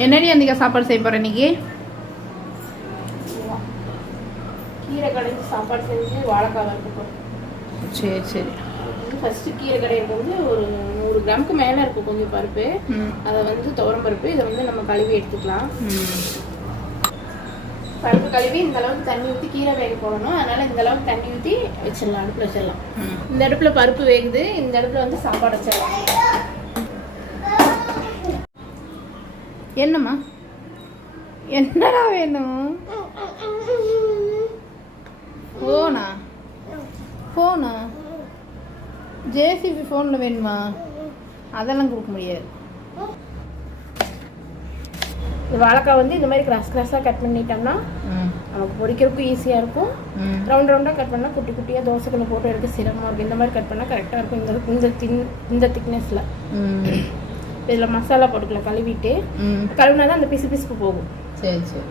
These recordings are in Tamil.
என்னடி அன்றைக்கி சாப்பாடு செய்ய போகிறேன் இன்றைக்கி? கீரை கடைஞ்சி சாப்பாடு செஞ்சு வாழைக்காய் வறுக்க போகிறேன். சரி சரி. ஃபஸ்ட்டு கீரை கடையிறது வந்து ஒரு 100 கிராமுக்கு மேலே இருக்கும் கொஞ்சம் பருப்பு. அதை வந்து துவரம் பருப்பு. இதை வந்து நம்ம கழுவி எடுத்துக்கலாம். பருப்பு கழுவி இந்த அளவுக்கு தண்ணி ஊற்றி கீரை வேக போடணும். அதனால் இந்த அளவுக்கு தண்ணி ஊற்றி வச்சிடலாம், அடுப்பில் வச்சிடலாம். இந்த அடுப்பில் பருப்பு வேகுது, இந்த அடுப்பில் வந்து சாப்பாடு வச்சிடலாம். என்னம்மா என்னடா வேணும்? ஃபோனா? ஃபோனா? ஜேசிபி ஃபோனில் வேணுமா? அதெல்லாம் கொடுக்க முடியாது. வாழைக்காய் வந்து இந்த மாதிரி கிராஸாக கட் பண்ணிட்டோம்னா நமக்கு பொரிக்கிறதுக்கும் ஈஸியாக இருக்கும். ரவுண்டாக கட் பண்ணால் குட்டி குட்டியாக தோசைக்குள்ள போட்டு எடுக்க சிரமமாக இருக்கும். இந்த மாதிரி கட் பண்ணால் கரெக்டாக இருக்கும். இந்த திக்னஸில் இதில் மசாலா போட்டுக்கலாம். கழுவிட்டு கழுவினா தான் அந்த பிசுப்பு போகும். சரி சரி.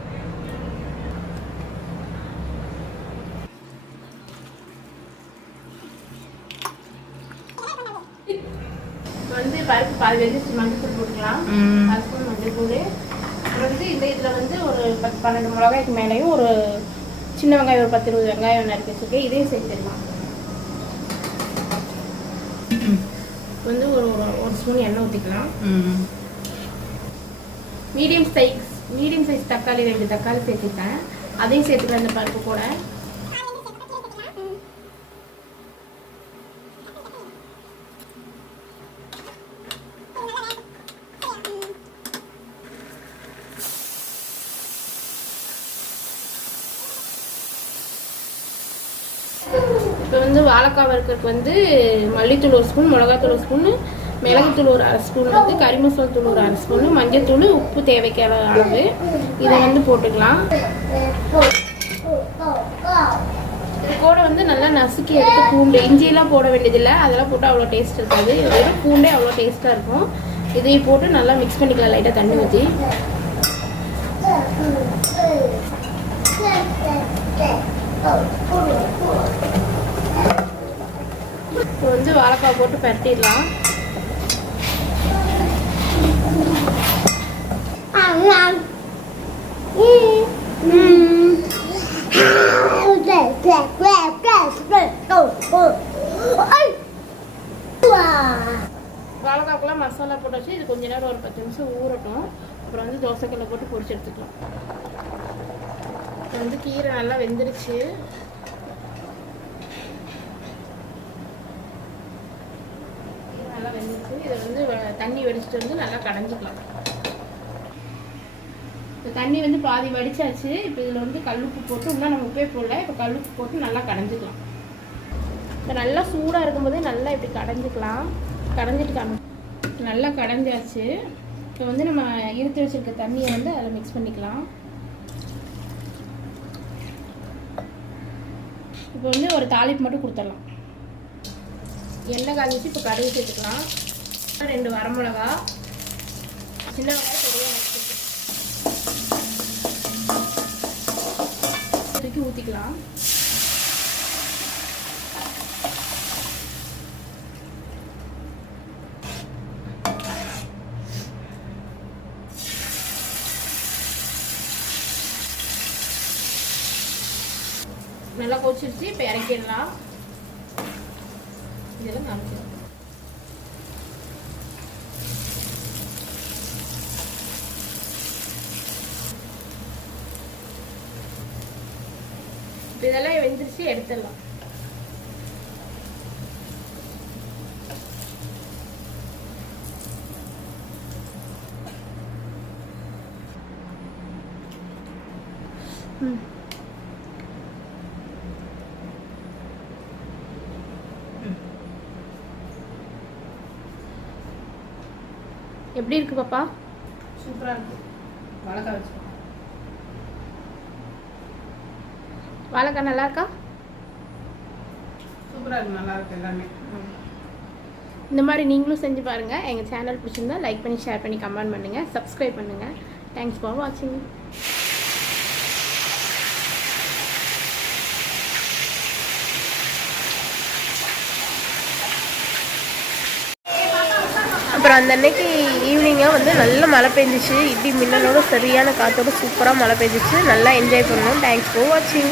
வந்து பருப்பு பாதி வெஜிஸ் மஞ்சள் போட்டுக்கலாம். 1 ஸ்பூன் மஞ்சள் தூள். அப்புறம் வந்து இந்த இதில் வந்து ஒரு 10-12 மிளகாய்க்கு மேலேயும் ஒரு சின்ன வெங்காயம் ஒரு 10-20 வெங்காயம் நறுக்கி வச்சுருக்கேன். இதையும் சேர்த்துடலாம். வந்து ஒரு 1 ஸ்பூன் எண்ணெய் ஊற்றிக்கலாம். மீடியம் சைஸ் தக்காளி 2 தக்காளி சேர்த்துருக்கேன். அதையும் சேர்த்துக்கலாம் இந்த பருப்பு கூட. இப்போ வந்து வாழைக்காய் வறுக்கிறதுக்கு வந்து மல்லித்தூள் 1 ஸ்பூன், மிளகாத்தூள் 1 ஸ்பூன், மிளகுத்தூள் ஒரு 1/2 ஸ்பூன், வந்து கறி மசால் தூள் ஒரு 1/2 ஸ்பூன், மஞ்சத்தூள், உப்பு தேவைக்கான அளவு இதை வந்து போட்டுக்கலாம். இது கூட வந்து நல்லா நசுக்கி எடுத்து பூண்டு, இஞ்சியெல்லாம் போட வேண்டியதில்லை. அதெல்லாம் போட்டு அவ்வளோ டேஸ்ட் இருக்காது. வெறும் பூண்டே அவ்வளோ டேஸ்ட்டாக இருக்கும். இதையும் போட்டு நல்லா மிக்ஸ் பண்ணிக்கலாம் லைட்டாக தண்ணி ஊற்றி. இப்போ வந்து வாழைக்காய் போட்டு பரட்டிடலாம். வாழைக்காய்க்குள்ள மசாலா போட்டு வச்சு இது கொஞ்ச நேரம் ஒரு 10 நிமிஷம் ஊறட்டும். அப்புறம் வந்து தோசைக்கல்ல போட்டு பொரிச்சு எடுத்துக்கலாம். இப்போ வந்து கீரை நல்லா வெந்துருச்சு. நல்லா வெந்துருச்சு. இதை வந்து தண்ணி வடிச்சிட்டு வந்து நல்லா கடைஞ்சிக்கலாம். இப்போ தண்ணி வந்து பாதி வடிச்சாச்சு. இப்போ இதில் வந்து கல்லுப்பு போட்டு, இன்னும் நம்ம உப்பே போடல. இப்போ கல்லுப்பு போட்டு நல்லா கடைஞ்சிக்கலாம். இப்போ நல்லா சூடாக இருக்கும்போதே நல்லா இப்படி கடைஞ்சிக்கலாம். கடைஞ்சிட்டு நல்லா கடைஞ்சாச்சு. இப்போ வந்து நம்ம இழுத்து வச்சுருக்க தண்ணியை வந்து அதில் மிக்ஸ் பண்ணிக்கலாம். இப்போ வந்து ஒரு தாளிப்பு மட்டும் கொடுத்துடலாம். எண்ணெய் காஞ்சிச்சு. இப்போ கடுகு சேர்த்துக்கலாம். 2 வரமிளகா, சின்ன வெங்காயம் பெரிய தூக்கி ஊற்றிக்கலாம். நல்லா கொதிச்சிருச்சு. இப்போ இறக்கிடலாம். இதெல்லாம் காமிக்கலாம். இப்போ இதெல்லாம் வெந்துருச்சு, எடுத்துடலாம். எப்படி இருக்கு பாப்பா? சூப்பராக இருக்கு. வாழைக்காய் வச்சு வாழைக்காய் நல்லா இருக்கா? சூப்பராக இருக்கு. நல்லா இருக்கு எல்லாமே. இந்த மாதிரி நீங்களும் செஞ்சு பாருங்கள். எங்கள் சேனல் பிடிச்சிருந்தா லைக் பண்ணி, ஷேர் பண்ணி, கமெண்ட் பண்ணுங்கள், சப்ஸ்கிரைப் பண்ணுங்கள். தேங்க்ஸ் ஃபார் வாட்சிங். அப்புறம் அந்த அன்னைக்கு ஈவினிங்காக வந்து நல்ல மழை பெஞ்சிச்சு, இடி மின்னலோட சரியான காற்றோட சூப்பராக மழை பெஞ்சிச்சு. நல்லா என்ஜாய் பண்ணோம். தேங்க்ஸ் ஃபார் வாட்சிங்.